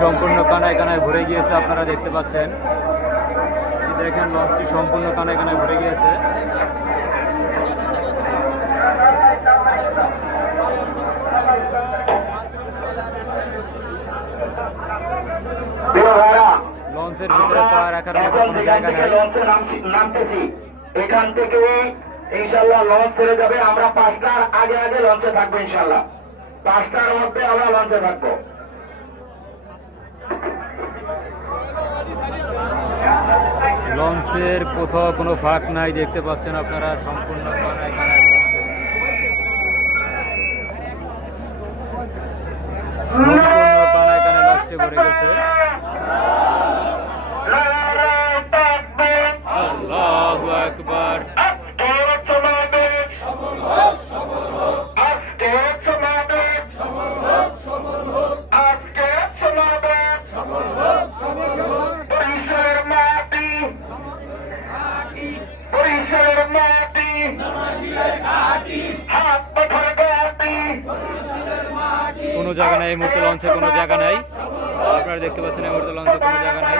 সম্পূর্ণ কানায় কানায় ভরে গিয়েছে, আপনারা দেখতে পাচ্ছেন। দেখেন লঞ্চটি সম্পূর্ণ কানায় কানায় ভরে গিয়েছে। লঞ্চের ভিতরে পা রাখার মতো কোনো জায়গা নেই। নামতেছি এখান থেকে ইনশাল্লাহ লঞ্চ ছেড়ে যাবে। আমরা 5টার আগে আগে লঞ্চে থাকবো ইনশাল্লাহ। 5টার মধ্যে আমরা লঞ্চে থাকবো। লঞ্চের কোথাও কোনো ফাঁক নাই, দেখতে পাচ্ছেন আপনারা সম্পূর্ণ কানায় কানায় সম্পূর্ণ কানায় কানায় লঞ্চটি ভরে গেছে। আল্লাহু আকবার। কোনো জায়গা নাই এই মুহূর্তে, লঞ্চে কোনো জায়গা নাই। আপনারা দেখতে পাচ্ছেন এই মুহূর্তে লঞ্চে কোনো জায়গা নাই।